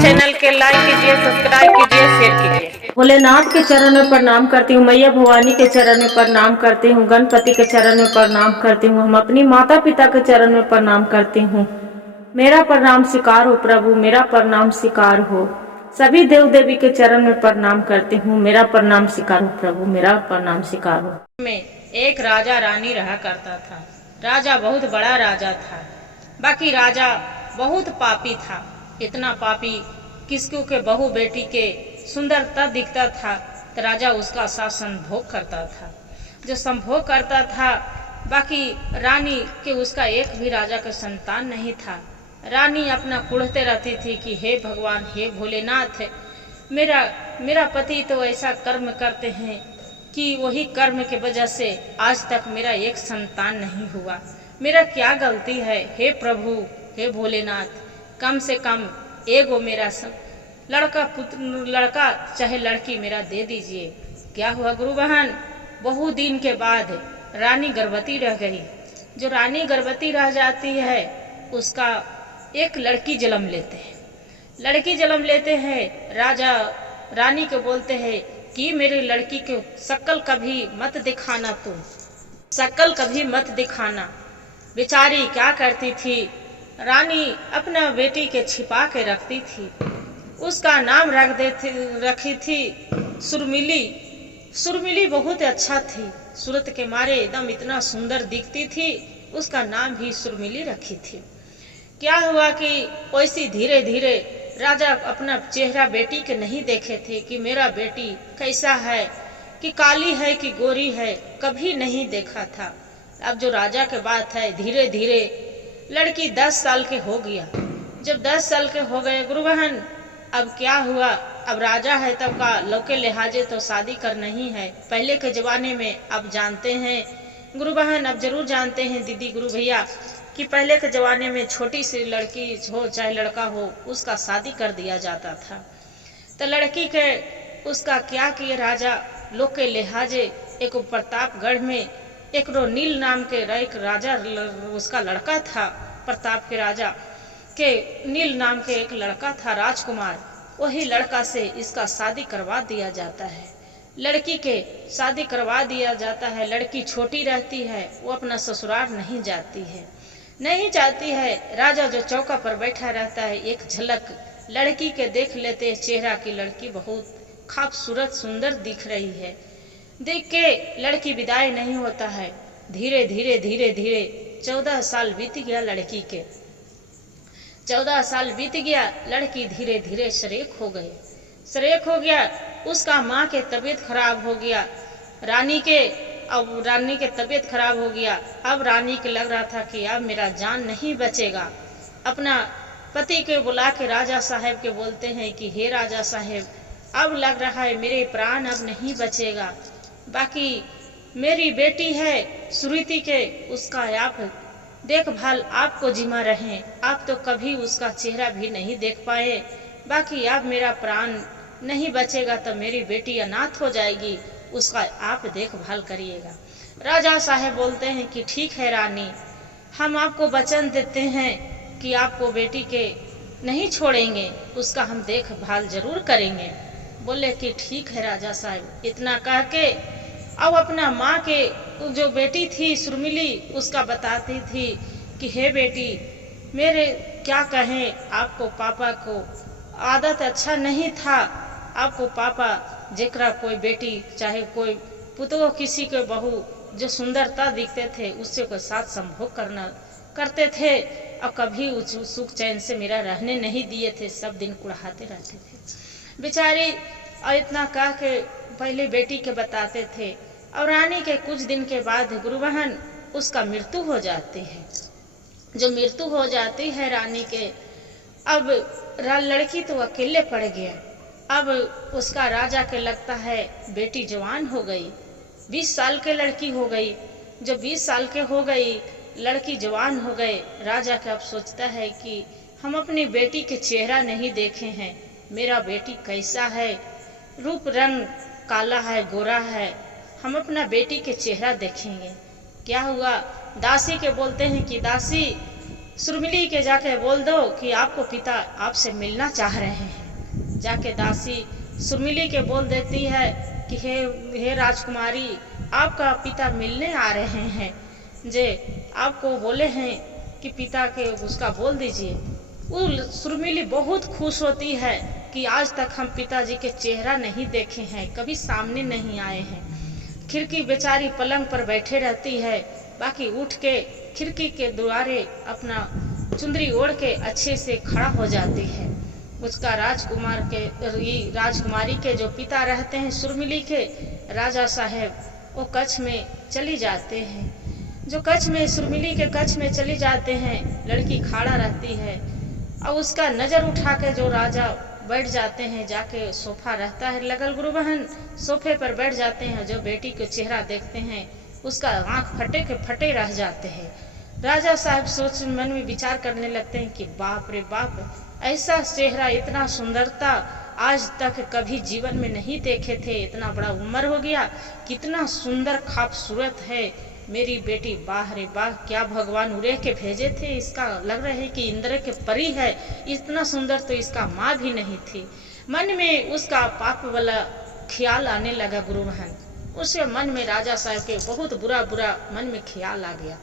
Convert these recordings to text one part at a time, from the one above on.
Channel के like कीजिए, subscribe कीजिए, शेयर कीजिए। भोलेनाथ के चरण में प्रणाम करती हूँ, मैया भवानी के चरण में प्रणाम करती हूँ, गणपति के चरण में प्रणाम करती हूँ, हम अपनी माता पिता के चरण में प्रणाम करती हूँ। मेरा प्रणाम स्वीकार हो प्रभु, मेरा प्रणाम स्वीकार हो। सभी देव देवी के चरण में प्रणाम करती हूँ, मेरा प्रणाम स्वीकार हो प्रभु, मेरा प्रणाम स्वीकार हो। में एक राजा रानी रहा करता था। राजा बहुत बड़ा राजा था, बाकी राजा बहुत पापी था। इतना पापी किसको के बहू बेटी के सुंदरता दिखता था तो राजा उसका शासन भोग करता था। जो संभोग करता था, बाकी रानी के उसका एक भी राजा का संतान नहीं था। रानी अपना कुढ़ते रहती थी कि हे भगवान, हे भोलेनाथ, मेरा पति तो ऐसा कर्म करते हैं कि वही कर्म के वजह से आज तक मेरा एक संतान नहीं हुआ। मेरा क्या गलती है? हे प्रभु, हे भोलेनाथ, कम से कम एगो मेरा लड़का चाहे लड़की मेरा दे दीजिए। क्या हुआ गुरु बहन, बहुत दिन के बाद रानी गर्भवती रह गई। जो रानी गर्भवती रह जाती है उसका एक लड़की जन्म लेते हैं। लड़की जन्म लेते हैं, राजा रानी को बोलते हैं कि मेरी लड़की को शक्ल कभी मत दिखाना, तुम शक्ल कभी मत दिखाना। बेचारी क्या करती थी, रानी अपना बेटी के छिपा के रखती थी। उसका नाम रखी थी सुरमिली। सुरमिली बहुत अच्छा थी, सूरत के मारे एकदम इतना सुंदर दिखती थी, उसका नाम भी सुरमिली रखी थी। क्या हुआ कि वैसी धीरे धीरे राजा अपना चेहरा बेटी के नहीं देखे थे कि मेरा बेटी कैसा है, कि काली है कि गोरी है, कभी नहीं देखा था। अब जो राजा के बात है, धीरे धीरे लड़की 10 साल के हो गया। जब 10 साल के हो गए गुरु बहन, अब क्या हुआ, अब राजा है तब का लौके लिहाजे तो शादी करना ही है। पहले के जमाने में अब जानते हैं गुरु बहन, अब जरूर जानते हैं दीदी गुरु भैया, कि पहले के जमाने में छोटी सी लड़की हो चाहे लड़का हो, उसका शादी कर दिया जाता था। तो लड़की के उसका क्या किए राजा, लोग के लिहाजे एक प्रतापगढ़ में एक नील नाम के एक राजा, उसका लड़का था। प्रताप के राजा के नील नाम के एक लड़का था, राजकुमार। वही लड़का से इसका शादी करवा दिया जाता है। लड़की के शादी करवा दिया जाता है। लड़की छोटी रहती है, वो अपना ससुराल नहीं जाती है। राजा जो चौका पर बैठा रहता है, एक झलक लड़की के देख लेते चेहरा की लड़की बहुत खूबसूरत सुंदर दिख रही है। देख के लड़की विदाई नहीं होता है। धीरे धीरे 14 साल बीत गया लड़की के। 14 साल बीत गया, लड़की धीरे धीरे शरीक हो गया। उसका माँ के तबीयत खराब हो गया। रानी के तबीयत खराब हो गया। अब रानी के लग रहा था कि अब मेरा जान नहीं बचेगा। अपना पति के बुला के राजा साहब के बोलते हैं कि हे राजा साहब, अब लग रहा है मेरे प्राण अब नहीं बचेगा। बाकी मेरी बेटी है सुरीति के, उसका आप देखभाल आपको जिम्मा रहे। आप तो कभी उसका चेहरा भी नहीं देख पाए। बाकी अब मेरा प्राण नहीं बचेगा तो मेरी बेटी अनाथ हो जाएगी, उसका आप देखभाल करिएगा। राजा साहब बोलते हैं कि ठीक है रानी, हम आपको वचन देते हैं कि आपको बेटी के नहीं छोड़ेंगे, उसका हम देखभाल जरूर करेंगे। बोले कि ठीक है राजा साहब। इतना कह के अब अपना माँ के जो बेटी थी सुरमिली, उसका बताती थी कि हे बेटी, मेरे क्या कहें, आपको पापा को आदत अच्छा नहीं था। आपको पापा जेकरा कोई बेटी चाहे कोई पुतोह किसी के बहू जो सुंदरता दिखते थे, उससे को साथ संभोग करते थे और कभी उस सुख चैन से मेरा रहने नहीं दिए थे, सब दिन कुढ़ाते रहते थे बेचारी। और इतना कह के पहले बेटी के बताते थे। और रानी के कुछ दिन के बाद गुरु बहन उसका मृत्यु हो जाती है। जो मृत्यु हो जाती है रानी के, अब लड़की तो अकेले पड़ गया। अब उसका राजा के लगता है बेटी जवान हो गई, 20 साल के लड़की हो गई। जब 20 साल के हो गई, लड़की जवान हो गए, राजा का अब सोचता है कि हम अपनी बेटी के चेहरा नहीं देखे हैं, मेरा बेटी कैसा है, रूप रंग काला है गोरा है, हम अपना बेटी के चेहरा देखेंगे। क्या हुआ, दासी के बोलते हैं कि दासी सुरमिली के जाके बोल दो कि आपको पिता आपसे मिलना चाह रहे हैं। जाके दासी सुरमिली के बोल देती है कि हे राजकुमारी, आपका पिता मिलने आ रहे हैं, जे आपको बोले हैं कि पिता के उसका बोल दीजिए। वो सुरमिली बहुत खुश होती है कि आज तक हम पिताजी के चेहरा नहीं देखे हैं, कभी सामने नहीं आए हैं। खिड़की बेचारी पलंग पर बैठे रहती है, बाकी उठ के खिड़की के द्वारे अपना चुंदरी ओढ़ के अच्छे से खड़ा हो जाती है। उसका राजकुमारी के जो पिता रहते हैं सुरमिली के, राजा साहेब, वो कच्छ में चली जाते हैं। जो कच्छ में सुरमिली के कच्छ में चली जाते हैं, लड़की खड़ा रहती है और उसका नजर उठा के जो राजा बैठ जाते हैं, जाके सोफा रहता है लगल गुरु बहन, सोफे पर बैठ जाते हैं। जो बेटी को चेहरा देखते हैं उसका आंख फटे के फटे रह जाते हैं। राजा साहब सोच मन में विचार करने लगते हैं कि बाप रे बाप, ऐसा चेहरा, इतना सुंदरता आज तक कभी जीवन में नहीं देखे थे। इतना बड़ा उम्र हो गया, कितना सुंदर खूबसूरत है मेरी बेटी, वाह रे वाह, क्या भगवान उड़े के भेजे थे। इसका लग रहा है कि इंद्र के परी है, इतना सुंदर तो इसका माँ भी नहीं थी। मन में उसका पाप वाला ख्याल आने लगा गुरु बहन। उसके मन में राजा साहब के बहुत बुरा मन में ख्याल आ गया।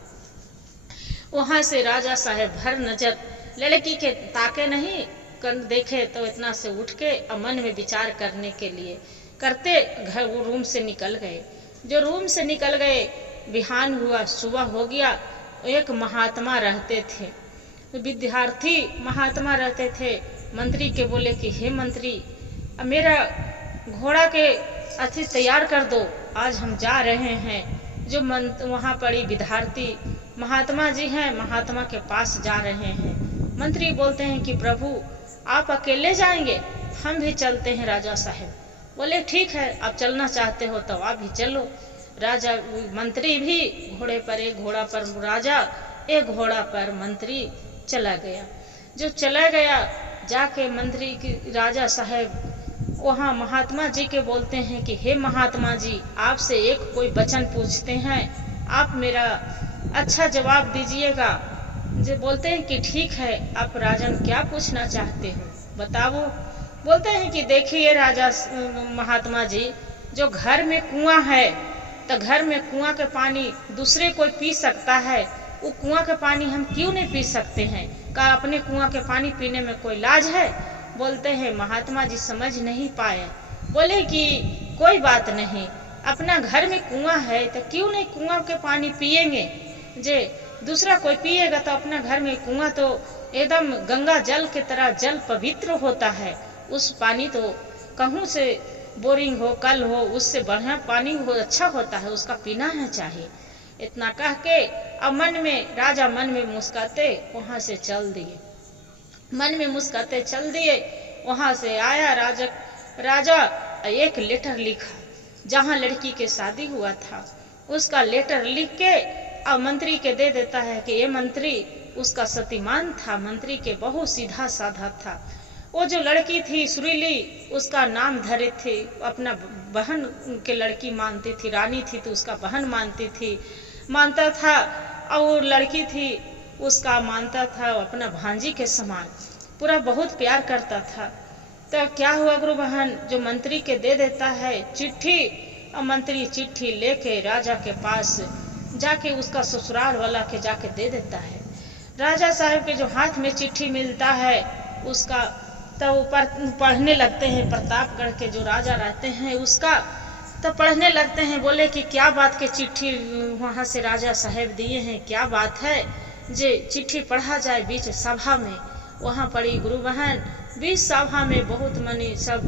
वहां से राजा साहब भर नजर लड़की के ताके नहीं देखे तो इतना से उठ के मन में विचार करने के लिए करते घर वो रूम से निकल गए। जो रूम से निकल गए, बिहान हुआ, सुबह हो गया। एक महात्मा रहते थे, विद्यार्थी महात्मा रहते थे। मंत्री के बोले कि हे मंत्री, अब मेरा घोड़ा के अथी तैयार कर दो, आज हम जा रहे हैं। जो वहाँ पड़ी विद्यार्थी महात्मा जी हैं, महात्मा के पास जा रहे हैं। मंत्री बोलते हैं कि प्रभु आप अकेले जाएंगे, हम भी चलते हैं। राजा साहब बोले ठीक है, आप चलना चाहते हो तो आप भी चलो। राजा मंत्री भी घोड़े पर, एक घोड़ा पर राजा, एक घोड़ा पर मंत्री चला गया। जो चला गया, जाके मंत्री की राजा साहब वहाँ महात्मा जी के बोलते हैं कि हे महात्मा जी, आपसे एक कोई वचन पूछते हैं, आप मेरा अच्छा जवाब दीजिएगा। जो बोलते हैं कि ठीक है, आप राजन क्या पूछना चाहते हो, बताओ। बोलते हैं कि देखिए राजा महात्मा जी, जो घर में कुआं है तो घर में कुआं के पानी दूसरे कोई पी सकता है, वो कुआं के पानी हम क्यों नहीं पी सकते हैं? का अपने कुआं के पानी पीने में कोई लाज है? बोलते हैं महात्मा जी समझ नहीं पाए। बोले कि कोई बात नहीं, अपना घर में कुआं है तो क्यों नहीं कुआं के पानी पिएंगे। जे दूसरा कोई पिएगा तो अपना घर में कुआं तो एकदम गंगा जल की तरह जल पवित्र होता है। उस पानी तो कहूँ से बोरिंग हो, कल हो, उससे बढ़िया पानी हो, अच्छा होता है, उसका पीना है चाहिए। इतना कह के अब राजा मन में मुस्कुराते वहां से चल दिए। मन में मुस्कुराते चल दिए। वहां से आया राजा एक लेटर लिखा, जहां लड़की के शादी हुआ था उसका लेटर लिख के अब मंत्री के दे देता है कि ये मंत्री, उसका सतीमान था, मंत्री के बहुत सीधा साधा था। वो जो लड़की थी सुरीली, उसका नाम धरे थे, अपना बहन के लड़की मानती थी, रानी थी तो उसका बहन मानता था। और वो लड़की थी उसका मानता था अपना भांजी के समान, पूरा बहुत प्यार करता था। तो क्या हुआ गुरु बहन, जो मंत्री के दे देता है चिट्ठी, और मंत्री चिट्ठी लेके राजा के पास जाके उसका ससुराल वाला के जाके दे देता है। राजा साहब के जो हाथ में चिट्ठी मिलता है उसका तो ऊपर पढ़ने लगते हैं, प्रतापगढ़ के जो राजा रहते हैं उसका तो पढ़ने लगते हैं। बोले कि क्या बात के चिट्ठी वहाँ से राजा साहब दिए हैं, क्या बात है जे चिट्ठी पढ़ा जाए बीच सभा में। वहाँ पड़ी गुरु बहन, बीच सभा में बहुत मनी सब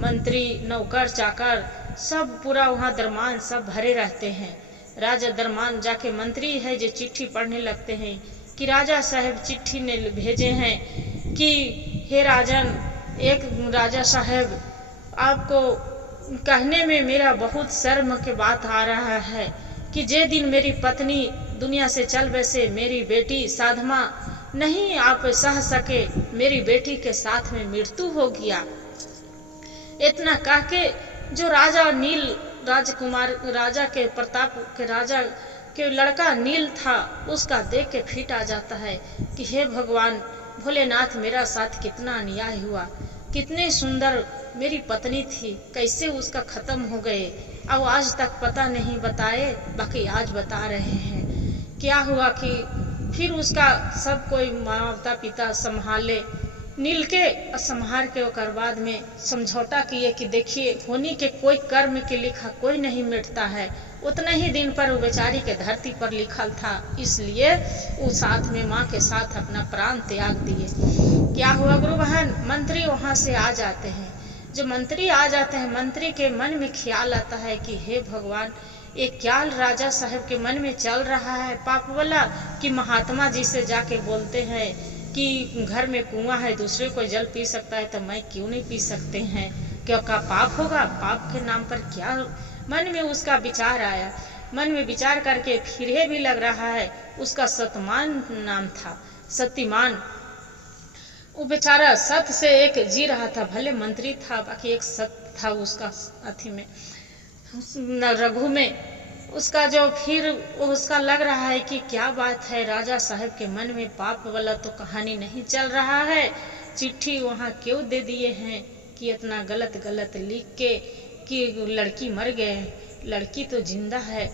मंत्री, नौकर चाकर सब पूरा वहाँ दरमान सब भरे रहते हैं। राजा दरमान जाके मंत्री है जो चिट्ठी पढ़ने लगते हैं कि राजा साहब चिट्ठी ने भेजे हैं कि हे राजन, एक राजा साहब आपको कहने में मेरा बहुत शर्म की बात आ रहा है कि जे दिन मेरी पत्नी दुनिया से चल बसे, मेरी बेटी साधमा नहीं आप सह सके, मेरी बेटी के साथ में मृत्यु हो गया। इतना कह के जो राजा नील राजकुमार, राजा के प्रताप के राजा कि लड़का नील था, उसका देख के फिट आ जाता है कि हे भगवान भोलेनाथ, मेरा साथ कितना अन्याय हुआ, कितनी सुंदर मेरी पत्नी थी, कैसे उसका खत्म हो गए। अब आज तक पता नहीं बताए, बाकी आज बता रहे हैं। क्या हुआ कि फिर उसका सब कोई माता पिता संभाले, नील के संहार के ओकर बाद में समझौता किए कि देखिए होनी के कोई कर्म के लिखा कोई नहीं मिटता है। उतने ही दिन पर वो बेचारी के धरती पर लिखल था, इसलिए वो साथ में माँ के साथ अपना प्राण त्याग दिए। क्या हुआ गुरु बहन, मंत्री वहाँ से आ जाते हैं। जो मंत्री आ जाते हैं, मंत्री के मन में ख्याल आता है कि हे भगवान, एक क्या राजा साहब के मन में चल रहा है पाप वाला, कि महात्मा जी से जाके बोलते हैं कि घर में कुआं है, दूसरे को जल पी सकता है तो मैं क्यों नहीं पी सकते हैं, क्या का पाप होगा, पाप के नाम पर क्या। मन में उसका विचार आया, मन में विचार करके फिर भी लग रहा है, उसका सतमान नाम था, सतीमान। वो बेचारा सत से एक जी रहा था, भले मंत्री था बाकी एक सत था उसका अथी में, रघु में उसका। जो फिर उसका लग रहा है कि क्या बात है, राजा साहब के मन में पाप वाला तो कहानी नहीं चल रहा है, चिट्ठी वहाँ क्यों दे दिए हैं कि इतना गलत गलत लिख के कि लड़की मर गए, लड़की तो जिंदा है।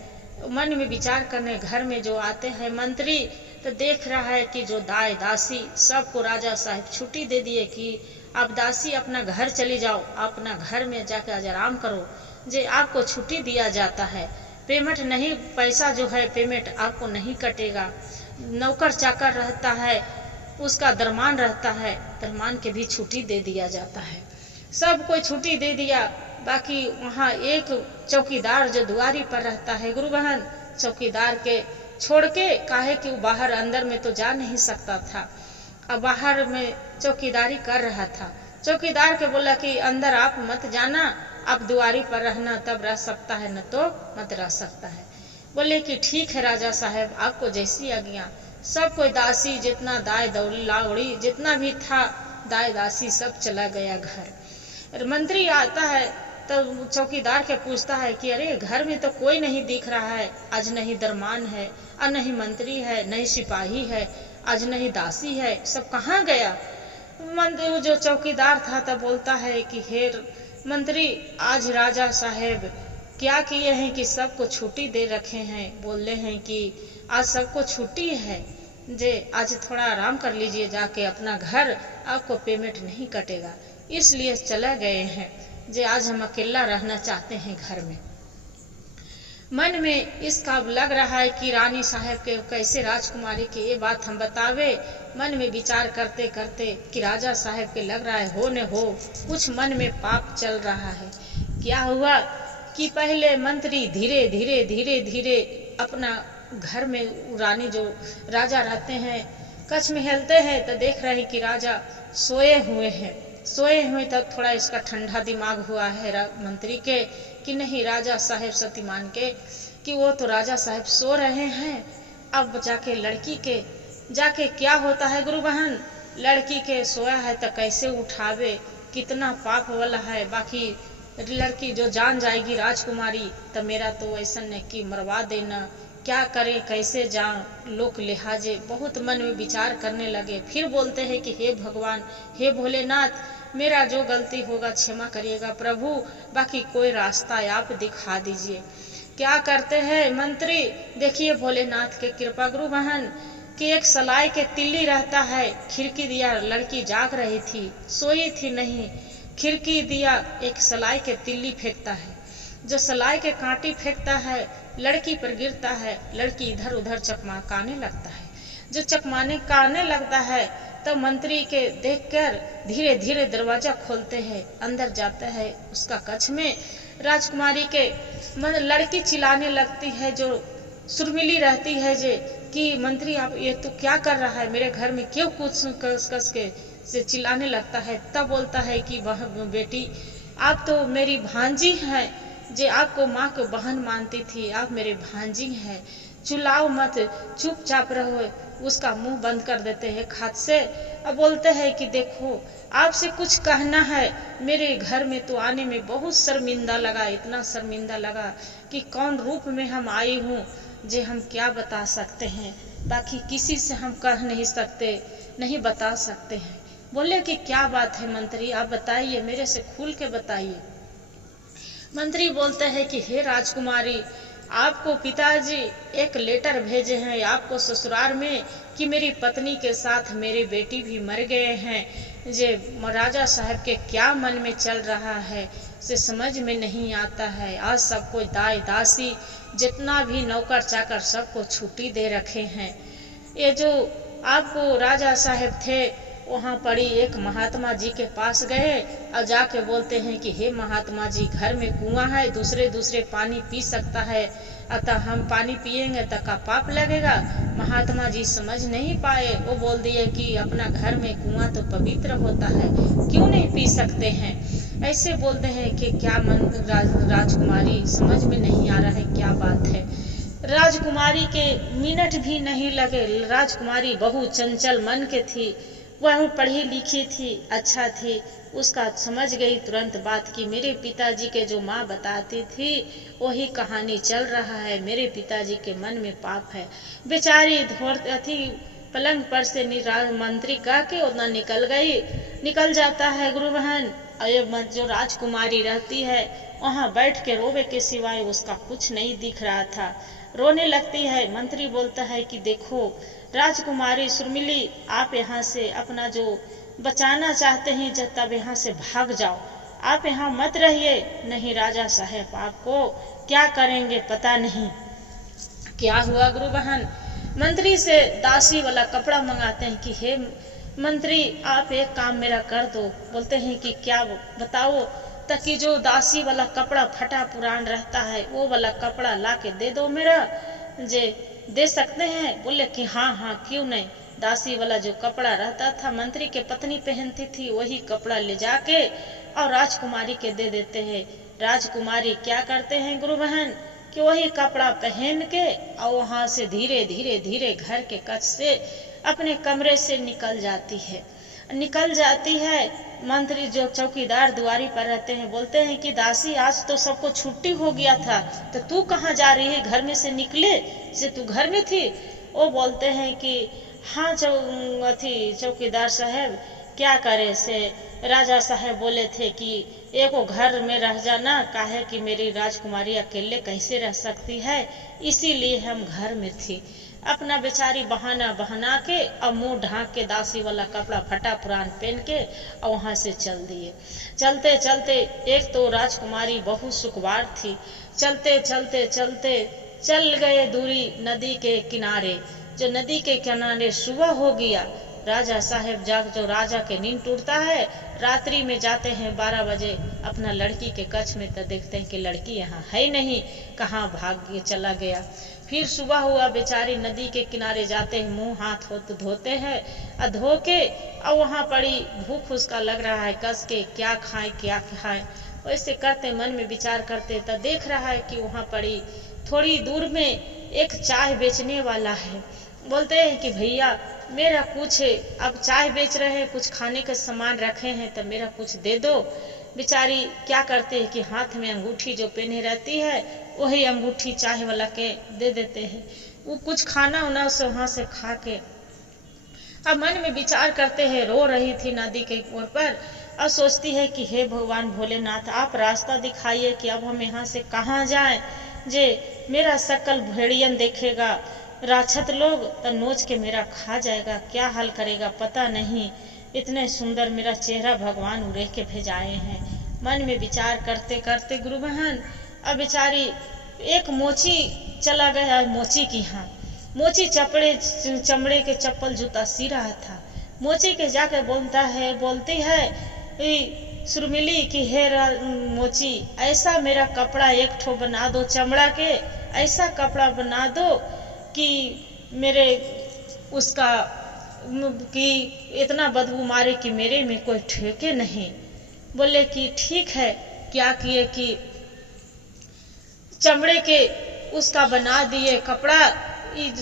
मन में विचार करने घर में जो आते हैं मंत्री, तो देख रहा है कि जो दाई दासी सबको राजा साहब छुट्टी दे दिए कि आप दासी अपना घर चली जाओ, अपना घर में जाकर आज आराम करो, जे आपको छुट्टी दिया जाता है, पेमेंट नहीं, पैसा जो है पेमेंट आपको नहीं कटेगा। नौकर चाकर रहता है, उसका दरमान रहता है, दरमान के भी छुट्टी दे दिया जाता है, सब कोई छुट्टी दे दिया। बाकी वहाँ एक चौकीदार जो दुआरी पर रहता है गुरु बहन, चौकीदार के छोड़ के, काहे कि वो बाहर अंदर में तो जा नहीं सकता था, अब बाहर में चौकीदारी कर रहा था। चौकीदार के बोला कि अंदर आप मत जाना, आप दुआरी पर रहना, तब रह सकता है, न तो मत रह सकता है। बोले कि ठीक है राजा साहब, आपको जैसी आज्ञा। सब कोई दासी जितना दाई दौड़ी जितना भी था, दाई दासी सब चला गया घर। मंत्री आता है तो चौकीदार के पूछता है कि अरे घर में तो कोई नहीं दिख रहा है, आज नहीं दरमान है, और नहीं मंत्री है, नहीं सिपाही है, आज नहीं दासी है, सब कहाँ गया। मंत्री जो चौकीदार था तब बोलता है कि हे मंत्री, आज राजा साहेब क्या किए हैं कि सबको छुट्टी दे रखे हैं, बोल रहे हैं कि आज सबको छुट्टी है, जे आज थोड़ा आराम कर लीजिए जाके अपना घर, आपको पेमेंट नहीं कटेगा, इसलिए चले गए हैं, जे आज हम अकेला रहना चाहते हैं घर में। मन में इसका लग रहा है कि रानी साहब के कैसे राजकुमारी के ये बात हम बतावे। मन में विचार करते करते कि राजा साहब के लग रहा है हो न हो कुछ मन में पाप चल रहा है। क्या हुआ कि पहले मंत्री धीरे धीरे धीरे धीरे अपना घर में, रानी जो राजा रहते हैं कच्छ में हिलते हैं तो देख रहे हैं कि राजा सोए हुए तब थोड़ा इसका ठंडा दिमाग हुआ है मंत्री के कि नहीं, राजा साहब सतीमान के कि वो तो राजा साहब सो रहे हैं। अब जाके लड़की के जाके क्या होता है गुरु बहन, लड़की के सोया है तो कैसे उठावे, कितना पाप वाला है। बाकी लड़की जो जान जाएगी राजकुमारी तो मेरा तो ऐसा नहीं कि मरवा देना, क्या करे कैसे जान, लोक लिहाजे बहुत मन में विचार करने लगे। फिर बोलते हैं कि हे भगवान, हे भोलेनाथ, मेरा जो गलती होगा क्षमा करिएगा प्रभु, बाकी कोई रास्ता आप दिखा दीजिए। क्या करते हैं मंत्री, देखिए भोलेनाथ के कृपा गुरु बहन कि एक सलाई के तिल्ली रहता है, खिड़की दिया, लड़की जाग रही थी, सोई थी नहीं, खिड़की दिया एक सलाई के तिल्ली फेंकता है, जो सलाई के कांटी फेंकता है लड़की पर गिरता है, लड़की इधर उधर चकमाकाने लगता है। जो चकमाने लगता है तो मंत्री के देखकर धीरे धीरे दरवाजा खोलते हैं, अंदर जाते हैं उसका कक्ष में। राजकुमारी के लड़की चिल्लाने लगती है, जो सुरमिली रहती है जे कि मंत्री आप ये तो क्या कर रहा है, मेरे घर में क्यों कुछ कस के से चिल्लाने लगता है। तब बोलता है कि वह बेटी आप तो मेरी भांजी हैं, जे आपको माँ को बहन मानती थी, आप मेरे भांजी हैं, चिल्लाओ मत, चुपचाप रहो। उसका मुंह बंद कर देते हैं हाथ से। अब बोलते हैं कि देखो आपसे कुछ कहना है, मेरे घर में तो आने में बहुत शर्मिंदा लगा, इतना शर्मिंदा लगा कि कौन रूप में हम आई हूँ, जे हम क्या बता सकते हैं, बाकी किसी से हम कह नहीं सकते, नहीं बता सकते हैं। बोले कि क्या बात है मंत्री, आप बताइए, मेरे से खुल के बताइए। मंत्री बोलते हैं कि हे राजकुमारी, आपको पिताजी एक लेटर भेजे हैं आपको ससुराल में कि मेरी पत्नी के साथ मेरी बेटी भी मर गए हैं। जे राजा साहब के क्या मन में चल रहा है से समझ में नहीं आता है। आज सबको दाई दासी जितना भी नौकर चाकर सबको छुट्टी दे रखे हैं। ये जो आपको राजा साहब थे वहाँ पड़ी एक महात्मा जी के पास गए और जाके बोलते हैं कि हे महात्मा जी, घर में कुआं है, दूसरे दूसरे पानी पी सकता है, अतः हम पानी पिएंगे तो का पाप लगेगा। महात्मा जी समझ नहीं पाए, वो बोल दिए कि अपना घर में कुआं तो पवित्र होता है, क्यों नहीं पी सकते हैं। ऐसे बोलते हैं कि क्या मन राजकुमारी समझ में नहीं आ रहा है क्या बात है। राजकुमारी के मिनट भी नहीं लगे। राजकुमारी बहुत चंचल मन के थी, वह पढ़ी लिखी थी, अच्छा थी, उसका समझ गई तुरंत बात कि मेरे पिताजी के जो माँ बताती थी वही कहानी चल रहा है, मेरे पिताजी के मन में पाप है। बेचारी थी पलंग पर से मंत्री कह के उतना निकल जाता है गुरु बहन। और जो राजकुमारी रहती है वहाँ बैठ के रोवे के सिवाय उसका कुछ नहीं दिख रहा था, रोने लगती है। मंत्री बोलता है कि देखो राजकुमारी सुरमिली, आप यहाँ से अपना जो बचाना चाहते हैं जब तब यहाँ से भाग जाओ, आप यहाँ मत रहिए, नहीं राजा साहब आपको क्या करेंगे पता नहीं। क्या हुआ गुरु बहन, मंत्री से दासी वाला कपड़ा मंगाते हैं कि हे मंत्री आप एक काम मेरा कर दो। बोलते हैं कि क्या बताओ, ताकि जो दासी वाला कपड़ा फटा पुरान रहता है वो वाला कपड़ा ला के दे दो मेरा, जे दे सकते हैं। बोले कि हाँ हाँ क्यों नहीं। दासी वाला जो कपड़ा रहता था मंत्री के पत्नी पहनती थी वही कपड़ा ले जाके और राजकुमारी के दे देते हैं। राजकुमारी क्या करते हैं गुरु बहन कि वही कपड़ा पहन के और वहाँ से धीरे धीरे धीरे घर के कच्छ से अपने कमरे से निकल जाती है। मंत्री जो चौकीदार दुआरी पर रहते हैं बोलते हैं कि दासी आज तो सबको छुट्टी हो गया था, तो तू कहाँ जा रही है, घर में से निकले से तू घर में थी। वो बोलते हैं कि हाँ चौकीदार साहब क्या करे से राजा साहब बोले थे कि एको घर में रह जाना, काहे कि मेरी राजकुमारी अकेले कैसे रह सकती है, इसीलिए हम घर में थी। अपना बेचारी बहाना के और मुंह ढांक के दासी वाला कपड़ा फटा पुरान पहन के और वहाँ से चल दिए। चलते चलते एक तो राजकुमारी बहुत सुखवार थी, चलते चलते चलते चल गए दूरी नदी के किनारे। जो नदी के किनारे सुबह हो गया, राजा साहब जो राजा के नींद टूटता है, रात्रि में जाते हैं 12 बजे अपना लड़की के कच्छ में, तो देखते हैं कि लड़की यहाँ है नहीं, कहाँ भाग चला गया। फिर सुबह हुआ, बेचारी नदी के किनारे जाते हैं, मुंह हाथ धोते हैं और धो के और वहाँ पड़ी भूख उसका लग रहा है, कस के क्या खाए। वैसे करते मन में विचार करते तो देख रहा है कि वहाँ पड़ी थोड़ी दूर में एक चाय बेचने वाला है। बोलते हैं कि भैया मेरा कुछ, अब चाय बेच रहे हैं, कुछ खाने का सामान रखे हैं तो मेरा कुछ दे दो। बेचारी क्या करते हैं कि हाथ में अंगूठी जो पहने रहती है वही अंगूठी चाय वाला के दे देते हैं। वो कुछ खाना उना से वहाँ से खा के अब मन में विचार करते हैं, रो रही थी नदी के ओर पर और सोचती है कि हे भगवान भोलेनाथ आप रास्ता दिखाइए कि अब हम यहाँ से कहाँ जाएं, जे मेरा सकल भेड़ियन देखेगा राक्षस लोग तो नोच के मेरा खा जाएगा, क्या हाल करेगा पता नहीं। इतने सुंदर मेरा चेहरा भगवान उड़े के भेजाए हैं। मन में विचार करते करते गुरु बहन अब बेचारी एक मोची चला गया, मोची की यहाँ मोची चमड़े के चप्पल जूता सी रहा था। मोची के जाके बोलती है सुरमिली की हे मोची ऐसा मेरा कपड़ा एक ठो बना दो चमड़ा के, ऐसा कपड़ा बना दो कि मेरे उसका कि इतना बदबू मारे कि मेरे में कोई ठेके नहीं। बोले कि ठीक है। क्या किए कि चमड़े के उसका बना दिए कपड़ा,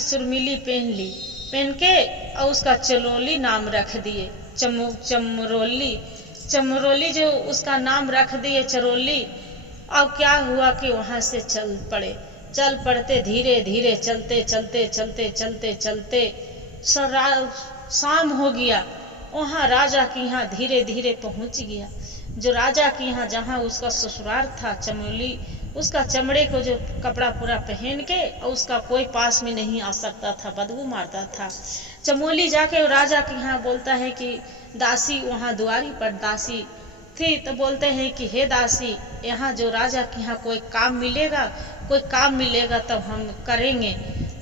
सुरमिली पहन के और उसका चलोली नाम रख दिए, चमरोली जो उसका नाम रख दिए चरोली। और क्या हुआ कि वहां से चल पड़े। चल पड़ते धीरे धीरे, चलते चलते चलते चलते चलते शाम हो गया। वहाँ राजा के यहाँ धीरे धीरे पहुँच गया। जो राजा के यहाँ जहाँ उसका ससुराल था, चमोली, उसका चमड़े को जो कपड़ा पूरा पहन के और उसका कोई पास में नहीं आ सकता था, बदबू मारता था। चमोली जाके राजा के यहाँ बोलता है कि दासी, वहाँ दुआरी पर दासी थी, तो बोलते हैं कि हे दासी, यहाँ जो राजा के यहाँ कोई काम मिलेगा तब हम करेंगे।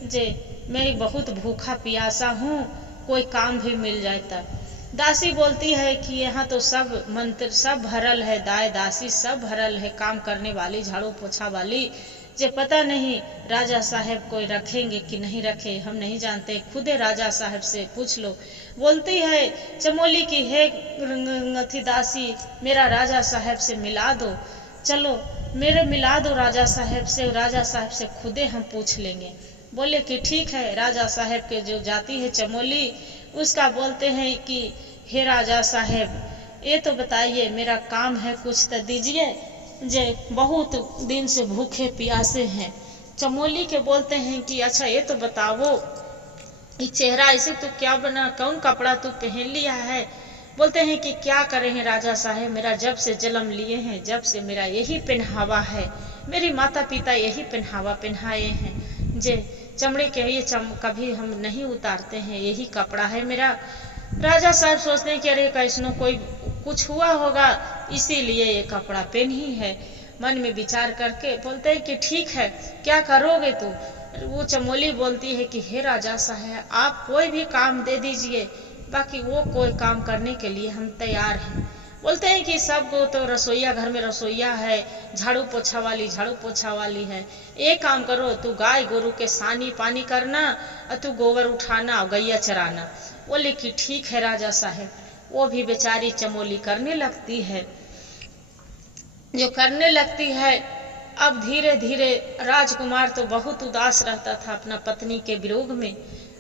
जे मैं बहुत भूखा प्यासा हूँ, कोई काम भी मिल जाए तब। दासी बोलती है कि यहाँ तो सब मंत्र सब भरल है, दाई दासी सब भरल है, काम करने वाली, झाड़ू पोछा वाली, जे पता नहीं राजा साहब कोई रखेंगे कि नहीं रखे, हम नहीं जानते, खुदे राजा साहब से पूछ लो। बोलती है चमोली की, हे थी दासी, मेरा राजा साहब से मिला दो, चलो मेरे मिला दो राजा साहब से खुदे हम पूछ लेंगे। बोले कि ठीक है। राजा साहब के जो जाती है चमोली, उसका बोलते हैं कि हे राजा साहब, ये तो बताइए, मेरा काम है, कुछ तो दीजिए, जे बहुत दिन से भूखे प्यासे हैं। चमोली के बोलते हैं कि अच्छा ये तो बताओ, ये चेहरा ऐसे तो क्या बना, कौन कपड़ा तू पहन लिया है। बोलते हैं कि क्या करें हैं राजा साहब, मेरा जब से जन्म लिए हैं, जब से मेरा यही पहनावा है, मेरी माता पिता यही पहनावा पहनाए हैं, जे चमड़े के ये कभी हम नहीं उतारते हैं, यही कपड़ा है मेरा। राजा साहब सोचते हैं कि अरे कैसनो कोई कुछ हुआ होगा, इसीलिए ये कपड़ा पहन ही है। मन में विचार करके बोलते हैं कि ठीक है, क्या करोगे तू। वो चमोली बोलती है कि हे राजा साहब, आप कोई भी काम दे दीजिए, बाकी वो कोई काम करने के लिए हम तैयार हैं। बोलते हैं कि सबको तो रसोईया, घर में रसोईया है, झाड़ू पोछा वाली है, एक काम करो, तू गाय गोरू के सानी पानी करना और तू गोबर उठाना और गैया चराना। बोले कि ठीक है राजा साहब। वो भी बेचारी चमोली करने लगती है। जो करने लगती है, अब धीरे धीरे राजकुमार तो बहुत उदास रहता था अपना पत्नी के वियोग में।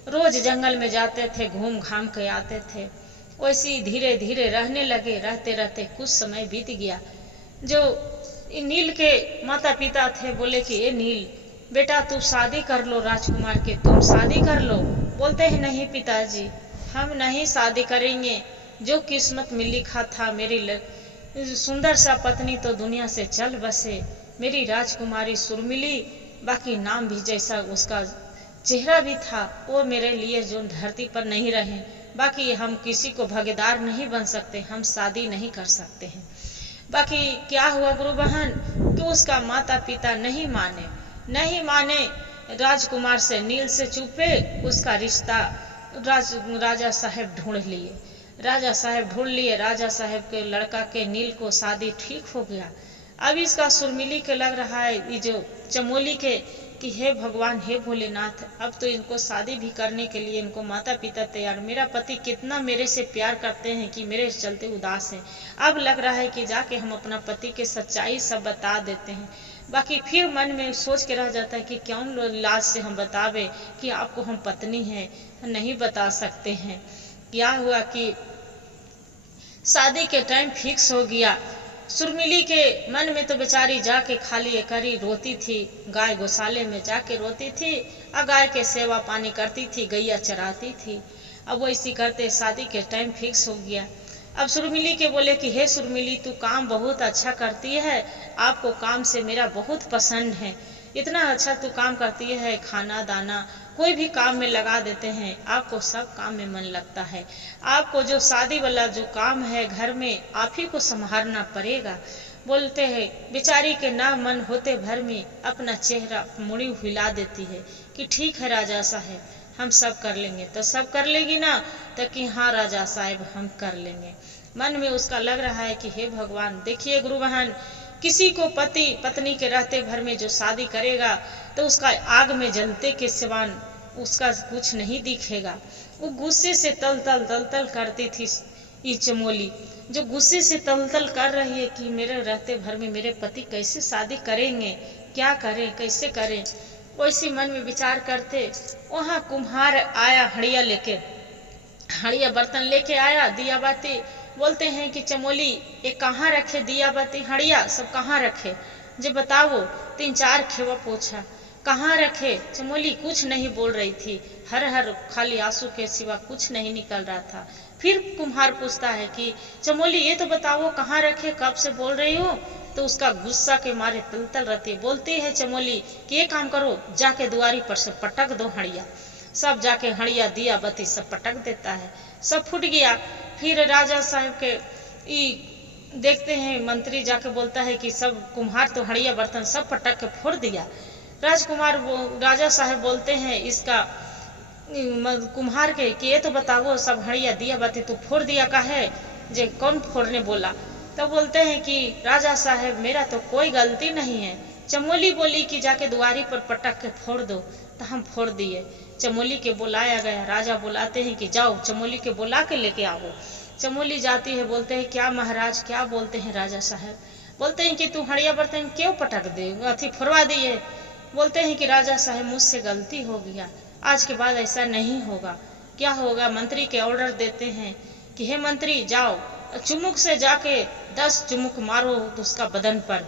रोज जंगल में जाते थे, घूम घाम के आते थे, वैसे धीरे धीरे रहने लगे। रहते रहते कुछ समय बीत गया। जो नील के माता पिता थे बोले कि ये नील बेटा, तू शादी कर लो राजकुमार के, तुम शादी कर लो। बोलते हैं नहीं पिताजी, हम नहीं शादी करेंगे, जो किस्मत में लिखा था, मेरी सुंदर सा पत्नी तो दुनिया से चल बसे, मेरी राजकुमारी सुरमिली, बाकी नाम भी जैसा उसका चेहरा भी था, वो मेरे लिए जो धरती पर नहीं रहे। बाकी हम किसी को भागीदार नहीं बन सकते, हम शादी नहीं कर सकते हैं। बाकी क्या हुआ गुरु बहन, कि उसका माता पिता नहीं माने, राजकुमार से, नील से चुपे उसका रिश्ता राजा साहब ढूंढ लिए। राजा साहब के लड़का के नील को शादी ठीक हो गया। अब इसका सुरमिली के लग रहा है, ये जो चमोली के, कि हे भगवान, हे भोलेनाथ, अब तो इनको शादी भी करने के लिए इनको माता पिता तैयार। मेरा पति कितना मेरे से प्यार करते हैं कि मेरे चलते उदास हैं। अब लग रहा है कि जाके हम अपना पति के सच्चाई सब बता देते हैं। बाकी फिर मन में सोच के रह जाता है कि क्यों लाज से हम बतावे कि आपको हम पत्नी हैं, नहीं बता सकते हैं। क्या हुआ कि शादी के टाइम फिक्स हो गया। सुरमिली के मन में तो बेचारी जाके खाली एकरी रोती थी, गाय गौशाले में जाके रोती थी और गाय के सेवा पानी करती थी, गैया चराती थी। अब वैसी करते शादी के टाइम फिक्स हो गया। अब सुरमिली के बोले कि हे सुरमिली, तू काम बहुत अच्छा करती है, आपको काम से मेरा बहुत पसंद है, इतना अच्छा तू काम करती है, खाना दाना कोई भी काम में लगा देते हैं, आपको सब काम में मन लगता है। आपको जो शादी वाला जो काम है घर में, आप ही को संभालना पड़ेगा। बोलते हैं बेचारी के ना मन होते भर में अपना चेहरा मुड़ी हिला देती है कि ठीक है राजा साहब, हम सब कर लेंगे। तो सब कर लेगी ना, तो कि हाँ राजा साहब हम कर लेंगे। मन में उसका लग रहा है कि हे भगवान, देखिए गुरु बहन, किसी को पति पत्नी के रहते भर में जो शादी करेगा तो उसका आग में जलते के सिवान उसका कुछ नहीं दिखेगा। वो गुस्से से तल तल करती थी ये चमोली, जो गुस्से से तल कर रही है कि मेरे रहते भर में मेरे पति कैसे शादी करेंगे, क्या करें, कैसे करें। वैसे मन में विचार करते वहाँ कुम्हार आया, हड़िया बर्तन लेके आया, दिया बाती। बोलते हैं कि चमोली ये कहाँ रखे दिया बाती, हड़िया सब कहाँ रखे, जो बताओ। 3-4 खेवा पूछा। कहाँ रखे? चमोली कुछ नहीं बोल रही थी, हर हर खाली आंसू के सिवा कुछ नहीं निकल रहा था। फिर कुम्हार पूछता है कि चमोली ये तो बताओ कहाँ रखे, कब से बोल रही हो? तो उसका गुस्सा के मारे तलतल रहती है। बोलती है चमोली कि ये काम करो, जाके दुआरी पर से पटक दो हड़िया। सब जाके हड़िया दिया बत्ती सब पटक देता है, सब फूट गया। फिर राजा साहब के देखते हैं, मंत्री जाके बोलता है कि सब कुम्हार तो हड़िया बर्तन सब पटक के फोड़ दिया। राजा साहब बोलते हैं इसका कुम्हार के कि ये तो बताओ सब हड़िया दिया बत्ती तू फोड़ दिया काहे, जे कौन फोड़ने बोला? तो बोलते हैं कि राजा साहब मेरा तो कोई गलती नहीं है। चमोली बोली कि जाके दुआरी पर पटक के फोड़ दो, तो हम फोड़ दिए। चमोली के बुलाया गया, राजा बुलाते हैं कि जाओ चमोली के बुला के लेके आओ। चमोली जाती है, बोलते हैं क्या महाराज क्या बोलते हैं राजा साहब? बोलते हैं कि तू हड़िया बर्तन क्यों पटक दे अथी फोड़वा दिए? बोलते हैं कि राजा साहब मुझसे गलती हो गया, आज के बाद ऐसा नहीं होगा। क्या होगा? मंत्री के ऑर्डर देते हैं कि हे मंत्री जाओ चुमुक से जाके 10 चुमुक मारो उसका बदन पर।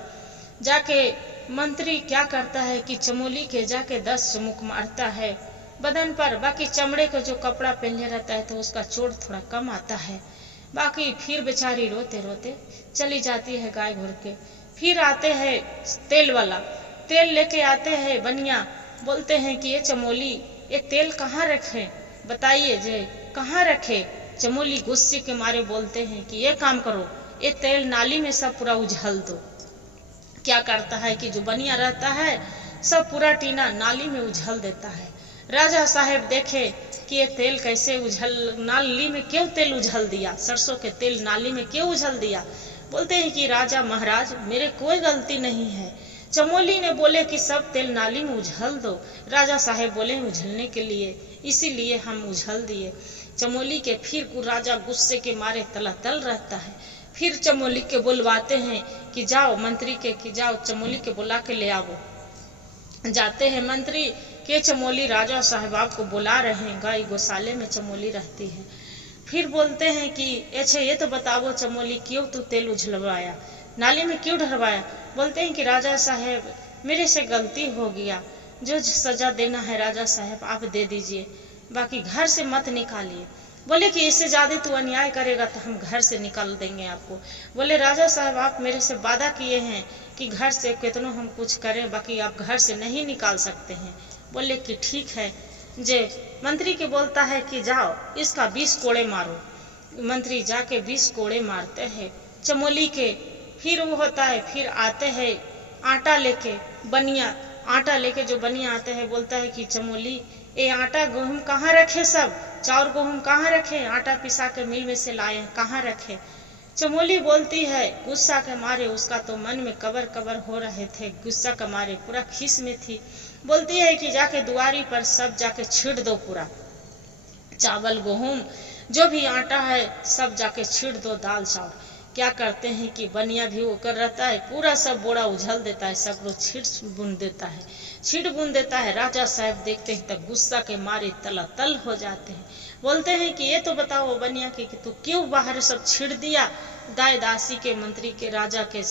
जाके मंत्री क्या करता है कि चमोली के जाके 10 चुमुक मारता है बदन पर। बाकी चमड़े का जो कपड़ा पहने रहता है तो उसका चोट थोड़ा कम आता है। बाकी फिर बेचारी रोते रोते चली जाती है गाय घोर के। फिर आते हैं तेल वाला, तेल लेके आते हैं बनिया। बोलते हैं कि ये चमोली ये तेल कहाँ रखे, बताइए जे कहाँ रखे? चमोली गुस्से के मारे बोलते हैं कि ये काम करो, ये तेल नाली में सब पूरा उझल दो। क्या करता है कि जो बनिया रहता है सब पूरा टीना नाली में उझल देता है। राजा साहब देखे कि ये तेल कैसे नाली में क्यों तेल उझल दिया, सरसों के तेल नाली में क्यों उझल दिया? बोलते हैं कि राजा महाराज मेरे कोई गलती नहीं है। चमोली ने बोले कि सब तेल नाली में उझल दो। राजा साहब बोले उझलने के लिए, इसीलिए हम उझल दिए। चमोली के फिर राजा गुस्से के मारे तलातल रहता है। फिर चमोली के बुलवाते हैं कि जाओ मंत्री के कि जाओ चमोली के बुला के ले आओ। जाते हैं मंत्री के चमोली राजा साहब आपको बुला रहे हैं। गाय गौशाले में चमोली रहती है। फिर बोलते हैं कि अच्छा ये तो बताओ चमोली क्यों तू तेल उझलवाया, नाली में क्यों ढलवाया? बोलते हैं कि राजा साहब मेरे से गलती हो गया, जो सजा देना है राजा साहब आप दे दीजिए, बाकी घर से मत निकालिए। बोले कि इससे ज्यादा तू अन्याय करेगा तो हम घर से निकाल देंगे आपको। बोले राजा साहब आप मेरे से वादा किए हैं कि घर से कितनों हम कुछ करें, बाकी आप घर से नहीं निकाल सकते हैं। बोले कि ठीक है। जे मंत्री के बोलता है कि जाओ इसका 20 कोड़े मारो। मंत्री जाके 20 कोड़े मारते हैं चमोली के। फिर वो होता है, फिर आते हैं आटा लेके बनिया, आटा लेके जो बनिया आते हैं बोलता है कि चमोली ये आटा गेहूं कहाँ रखे, सब चाउर गेहूं कहाँ रखे, आटा पिसा के मिल में से लाए कहाँ रखे? चमोली बोलती है गुस्सा के मारे, उसका तो मन में कबर कबर हो रहे थे, गुस्सा के मारे पूरा खीस में थी। बोलती है कि जाके दुआरी पर सब जाके छीट दो, पूरा चावल गेहूं जो भी आटा है सब जाके छीट दो, दाल चावल। क्या करते हैं कि बनिया भी वो कर रहता है, पूरा सब बोरा उझल देता है, सब लोग छीट बुन देता है, छीट बुन देता है। राजा साहब देखते हैं तब गुस्सा के मारे तलातल हो जाते हैं। बोलते हैं कि ये तो बताओ बनिया कि तू क्यों बाहर सब छीट दिया? दाई दासी के, मंत्री के, राजा के,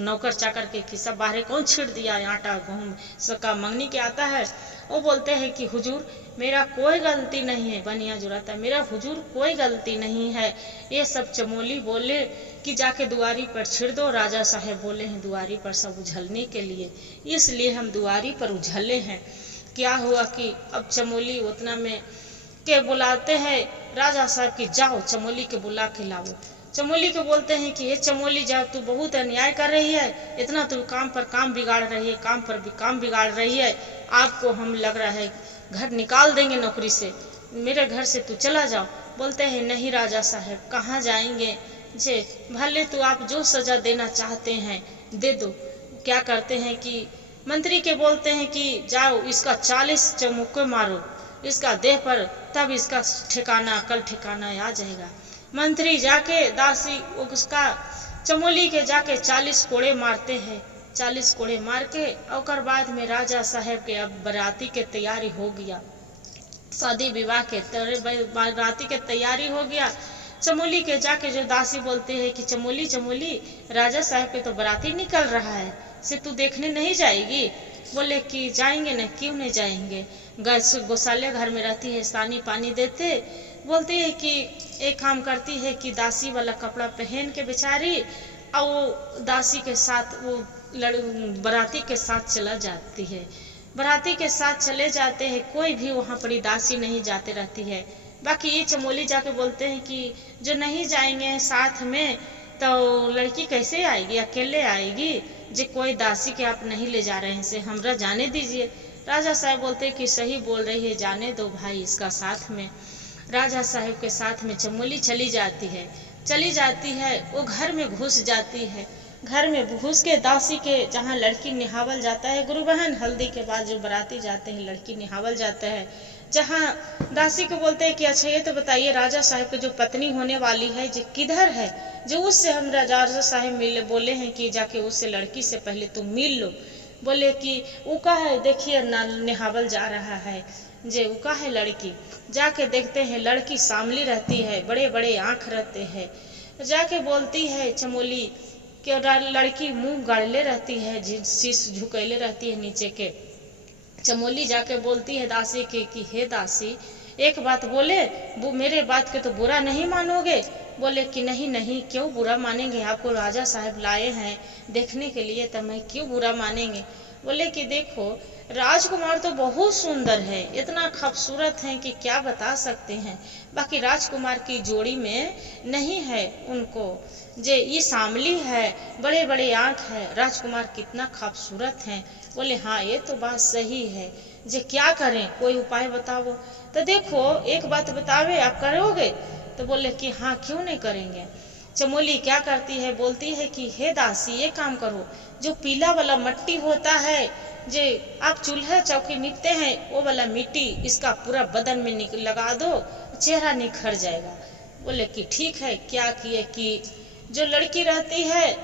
नौकर चाकर के कि सब बाहर कौन छीट दिया आटा गेहूं सबका मंगनी के आता है? वो बोलते हैं कि हुजूर मेरा कोई गलती नहीं है। बनिया जो रहता है मेरा हुजूर कोई गलती नहीं है। ये सब चमोली बोले कि जाके दुआरी पर छिड़ दो। राजा साहब बोले हैं दुआरी पर सब उझलने के लिए, इसलिए हम दुआरी पर उझले हैं। क्या हुआ कि अब चमोली उतना में के बुलाते हैं राजा साहब की जाओ चमोली के बुला के लाओ। चमोली के बोलते हैं कि ये चमोली जाओ तू बहुत अन्याय कर रही है, इतना तू काम पर काम बिगाड़ रही है, काम पर भी काम बिगाड़ रही है। आपको हम लग रहा है घर निकाल देंगे नौकरी से, मेरे घर से तू चला जाओ। बोलते हैं नहीं राजा साहब कहाँ जाएंगे, जे भले तो आप जो सजा देना चाहते हैं दे दो। क्या करते हैं कि मंत्री के बोलते हैं कि जाओ इसका 40 चमुक्के मारो इसका देह पर, तब इसका ठिकाना कल ठिकाना आ जाएगा। मंत्री जाके दासी उसका चमोली के जाके 40 कोड़े मारते हैं। 40 कोड़े मार के और बाद में राजा साहब के अब बराती के तैयारी हो गया, शादी विवाह के बराती के तैयारी हो गया। चमोली के जाके जो दासी बोलते हैं कि चमोली चमोली राजा साहब के तो बराती निकल रहा है, से तू देखने नहीं जाएगी? बोले कि जाएंगे ना, क्यों नहीं जाएंगे, गौशाले घर में रहती है, सानी पानी देते। बोलते है कि एक काम करती है कि दासी वाला कपड़ा पहन के बेचारी और वो दासी के साथ वो बराती के साथ चला जाती है। बराती के साथ चले जाते हैं, कोई भी वहाँ पर दासी नहीं जाते रहती है। बाकी ये चमोली जाके बोलते हैं कि जो नहीं जाएंगे साथ में तो लड़की कैसे आएगी, अकेले आएगी, जो कोई दासी के आप नहीं ले जा रहे हैं, से हमरा जाने दीजिए। राजा साहब बोलते कि सही बोल रही है, जाने दो भाई इसका साथ में। राजा साहब के साथ में चमोली चली जाती है, वो घर में घुस जाती है। घर में घुस के दासी के जहाँ लड़की निहावल जाता है, गुरु बहन हल्दी के बाद जो बराती जाते हैं लड़की निहावल जाता है, जहाँ दासी को बोलते हैं कि अच्छा ये तो बताइए राजा साहब की जो पत्नी होने वाली है जो किधर है, जो उससे हम राजा साहब मिले, बोले हैं कि जाके उससे लड़की से पहले तुम मिल लो। बोले कि उका है, देखिए निहावल जा रहा है, जे उका है लड़की। जाके देखते हैं लड़की सामली रहती है, बड़े बड़े आँख रहते हैं। जाके बोलती है चमोली कि लड़की मुंह गाड़ले रहती है, शीश झुकैले रहती है नीचे के। चमोली जाके बोलती है दासी के कि हे दासी एक बात बोले, वो मेरे बात के तो बुरा नहीं मानोगे। बोले कि नहीं नहीं, क्यों बुरा मानेंगे, आपको राजा साहब लाए हैं देखने के लिए, तो मैं क्यों बुरा मानेंगे। बोले कि देखो राजकुमार तो बहुत सुंदर है, इतना खूबसूरत है कि क्या बता सकते हैं, बाकी राजकुमार की जोड़ी में नहीं है उनको, जे ये सामली है, बड़े बड़े आँख है, राजकुमार कितना खूबसूरत है। बोले हाँ ये तो बात सही है, जे क्या करें, कोई उपाय बताओ। तो देखो एक बात बतावे, आप करोगे। तो बोले कि हाँ क्यों नहीं करेंगे। चमोली क्या करती है, बोलती है कि हे दासी ये काम करो, जो पीला वाला मिट्टी होता है, जे आप चूल्हा चौकी नीपते हैं, वो वाला मिट्टी इसका पूरा बदन में लगा दो, चेहरा निखर जाएगा। बोले कि ठीक है। क्या किए कि जो लड़की रहती है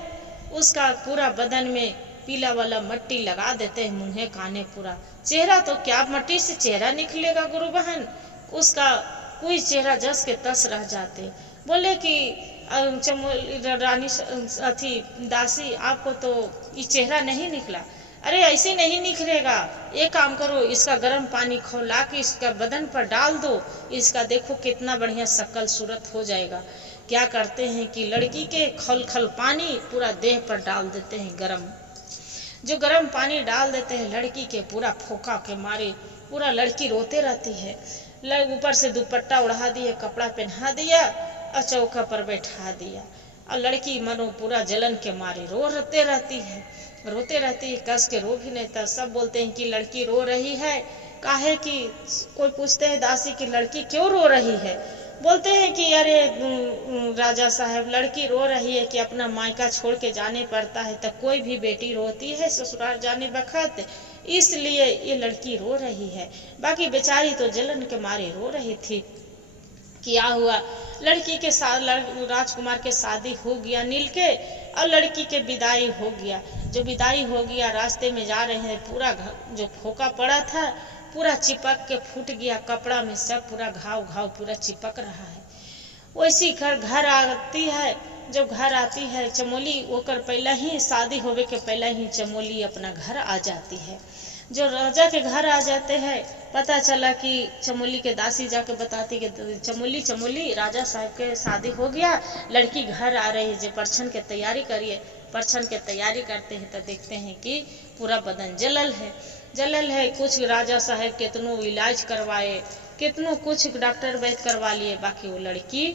उसका पूरा बदन में पीला वाला मिट्टी लगा देते हैं, मुँहे काने पूरा, चेहरा तो क्या मिट्टी से चेहरा निकलेगा गुरु बहन, उसका कोई चेहरा जस के तस रह जाते। बोले कि रानी अथी दासी आपको तो ये चेहरा नहीं निकला। अरे ऐसे नहीं निखरेगा, एक काम करो, इसका गर्म पानी खौला के इसका बदन पर डाल दो, इसका देखो कितना बढ़िया शक्ल सूरत हो जाएगा। क्या करते हैं कि लड़की के खल पानी पूरा देह पर डाल देते हैं गरम, जो गर्म पानी डाल देते हैं लड़की के पूरा फोका के मारे पूरा लड़की रोते रहती है। ऊपर से दुपट्टा उड़ा दिया, कपड़ा पहना दिया और चौका पर बैठा दिया, और लड़की मनो पूरा जलन के मारे रोते रहती है, कस के रो भी नहीं था। सब बोलते हैं कि लड़की रो रही है, काहे कि कोई पूछते हैं दासी की लड़की क्यों रो रही है। बोलते हैं कि अरे राजा साहब लड़की रो रही है कि अपना मायका छोड़ के जाने पड़ता है, तो कोई भी बेटी रोती है ससुराल जाने बखत, इसलिए ये लड़की रो रही है। बाकी बेचारी तो जलन के मारे रो रही थी। क्या हुआ, लड़की के साथ राजकुमार के शादी हो गया नील के, और लड़की के विदाई हो गया। जो विदाई हो गया रास्ते में जा रहे हैं, पूरा जो फोका पड़ा था पूरा चिपक के फूट गया, कपड़ा में सब पूरा घाव पूरा चिपक रहा है। वैसी घर आती है, जब घर आती है चमोली, ओकर पहले ही शादी होवे के पहले ही चमोली अपना घर आ जाती है। जो राजा के घर आ जाते हैं, पता चला कि चमोली के दासी जाके बताती कि चमोली राजा साहब के शादी हो गया, लड़की घर आ रही है, जो परछन के तैयारी करिए। परछन के तैयारी करते हैं तो देखते हैं कि पूरा बदन जलल है। कुछ राजा साहब कितनों इलाज करवाए, कितनों कुछ डॉक्टर वैद्य करवा लिए, बाकी वो लड़की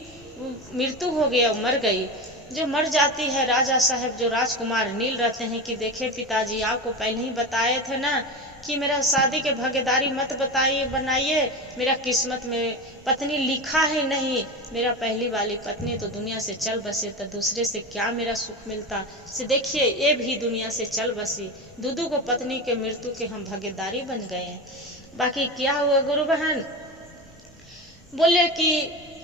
मृत्यु हो गया, मर गई। जो मर जाती है, राजा साहब जो राजकुमार नील रहते हैं कि देखे पिताजी आपको पहले ही बताए थे ना कि मेरा शादी के भागीदारी मत बनाइए, मेरा किस्मत में पत्नी लिखा है नहीं, मेरा पहली वाली पत्नी तो दुनिया से चल बसे, तो दूसरे से क्या मेरा सुख मिलता। से देखिए ये भी दुनिया से चल बसी, दूदू को पत्नी के मृत्यु के हम भागीदारी बन गए हैं। बाकी क्या हुआ गुरु बहन, बोले कि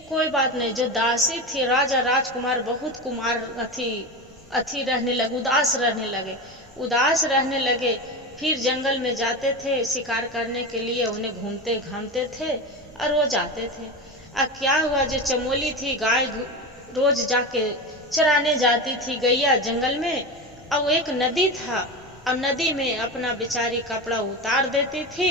कोई बात नहीं। जो दासी थी राजा राजकुमार बहुत कुमार अथी रहने लगे, उदास रहने लगे। फिर जंगल में जाते थे शिकार करने के लिए, उन्हें घूमते घामते थे और वो जाते थे। अब क्या हुआ, जो चमोली थी गाय रोज जाके चराने जाती थी गैया जंगल में, और एक नदी था, और नदी में अपना बेचारी कपड़ा उतार देती थी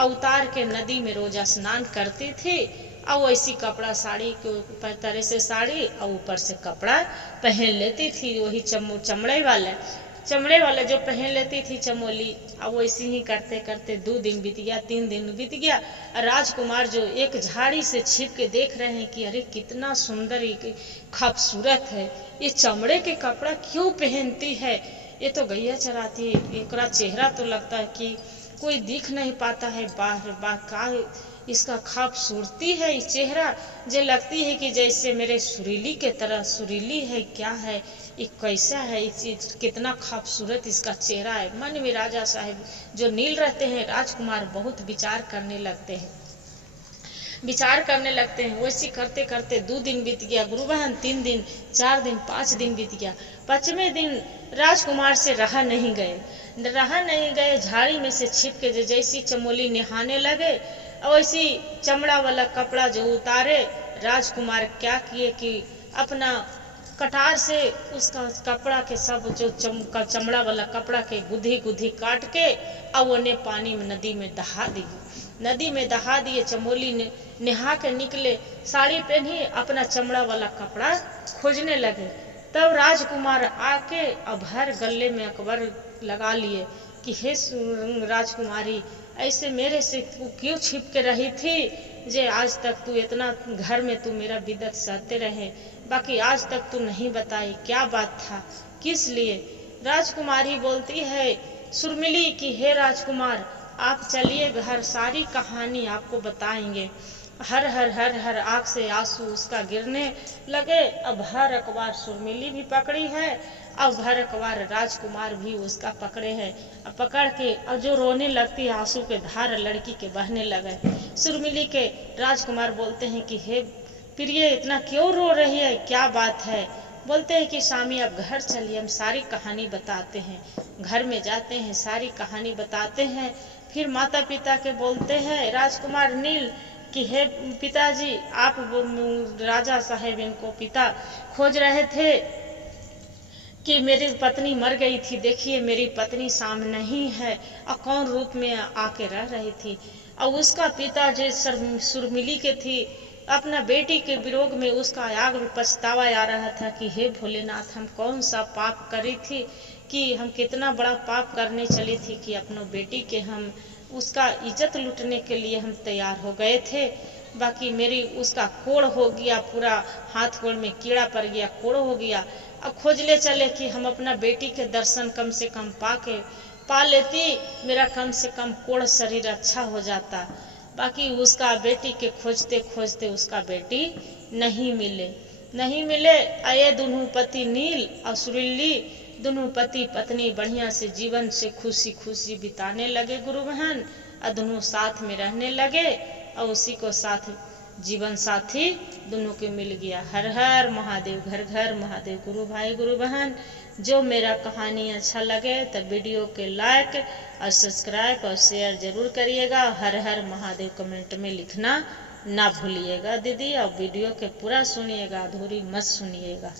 और उतार के नदी में रोज स्नान करती थी और वैसी कपड़ा साड़ी के ऊपर तरह से साड़ी और ऊपर से कपड़ा पहन लेती थी, वही चमड़े वाला जो पहन लेती थी चमोली। अब वैसे ही करते करते 2 दिन बीत गया, 3 दिन बीत गया। राजकुमार जो एक झाड़ी से छिप के देख रहे हैं कि अरे कितना सुंदर खूबसूरत है, ये चमड़े के कपड़ा क्यों पहनती है, ये तो गैया चराती है, एकरा चेहरा तो लगता है कि कोई दिख नहीं पाता है, बाहर का इसका खूबसूरती है, इस चेहरा जो लगती है कि जैसे मेरे सुरीली के तरह सुरीली है, क्या है ये, कैसा है, कितना खूबसूरत इसका चेहरा है। मन में राजा साहब जो नील रहते हैं राजकुमार बहुत विचार करने लगते हैं। वैसे करते करते 2 दिन बीत गया गुरु बहन, 3 दिन, 4 दिन, 5 दिन बीत गया। 5वें दिन राजकुमार से रहा नहीं गए, झाड़ी में से छिप के जैसी चमोली नहाने लगे और वैसी चमड़ा वाला कपड़ा जो उतारे, राजकुमार क्या किए कि अपना कटार से उसका कपड़ा के सब जो चमड़ा वाला कपड़ा के गुद्धी काट के और उन्हें पानी में नदी में दहा दिए। चमोली ने नहा के निकले, साड़ी पहनी, अपना चमड़ा वाला कपड़ा खोजने लगे। तब राजकुमार आके अब हर गले में अकबर लगा लिए कि हे राजकुमारी, ऐसे मेरे से तू क्यों छिप के रही थी, जे आज तक तू इतना घर में तू मेरा बिदत सहते रहे, बाकी आज तक तू नहीं बताई क्या बात था, किस लिए। राजकुमारी बोलती है सुरमिली कि हे राजकुमार, आप चलिए घर, सारी कहानी आपको बताएंगे। हर आँख से आंसू उसका गिरने लगे। अब हर अखबार सुरमिली भी पकड़ी है और हर अखबार राजकुमार भी उसका पकड़े हैं। अब पकड़ के और जो रोने लगती है, आंसू के धार लड़की के बहने लगे। सुरमिली के राजकुमार बोलते हैं कि हे प्रिय, इतना क्यों रो रही है, क्या बात है। बोलते हैं कि स्वामी अब घर चलिए, हम सारी कहानी बताते हैं। घर में जाते हैं, सारी कहानी बताते हैं। फिर माता पिता के बोलते हैं राजकुमार नील कि हे पिताजी, आप राजा साहेब इनको पिता खोज रहे थे कि मेरी पत्नी मर गई थी, देखिए मेरी पत्नी सामने नहीं है और कौन रूप में आके रह रही थी। और उसका पिता जो सुरमिली के थी, अपना बेटी के विरोध में उसका आग में पछतावा आ रहा था कि हे भोलेनाथ, हम कौन सा पाप करी थी, कि हम कितना बड़ा पाप करने चली थी कि अपनों बेटी के हम उसका इज्जत लूटने के लिए हम तैयार हो गए थे। बाकी मेरी उसका कोड़ हो गया, पूरा हाथ गोड़ में कीड़ा पड़ गया, कोड़ हो गया। अब खोजले चले कि हम अपना बेटी के दर्शन कम से कम पा लेती, मेरा कम से कम कोड़ शरीर अच्छा हो जाता। बाकी उसका बेटी के खोजते खोजते उसका बेटी नहीं मिले। आए दोनों पति नील और सुरीली, दोनों पति पत्नी बढ़िया से जीवन से खुशी बिताने लगे गुरु बहन, और दोनों साथ में रहने लगे और उसी को साथ जीवन साथी दोनों के मिल गया। हर हर महादेव, घर घर महादेव। गुरु भाई गुरु बहन, जो मेरा कहानी अच्छा लगे तो वीडियो के लाइक और सब्सक्राइब और शेयर जरूर करिएगा। हर हर महादेव कमेंट में लिखना ना भूलिएगा दीदी, और वीडियो के पूरा सुनिएगा, अधूरी मत सुनिएगा।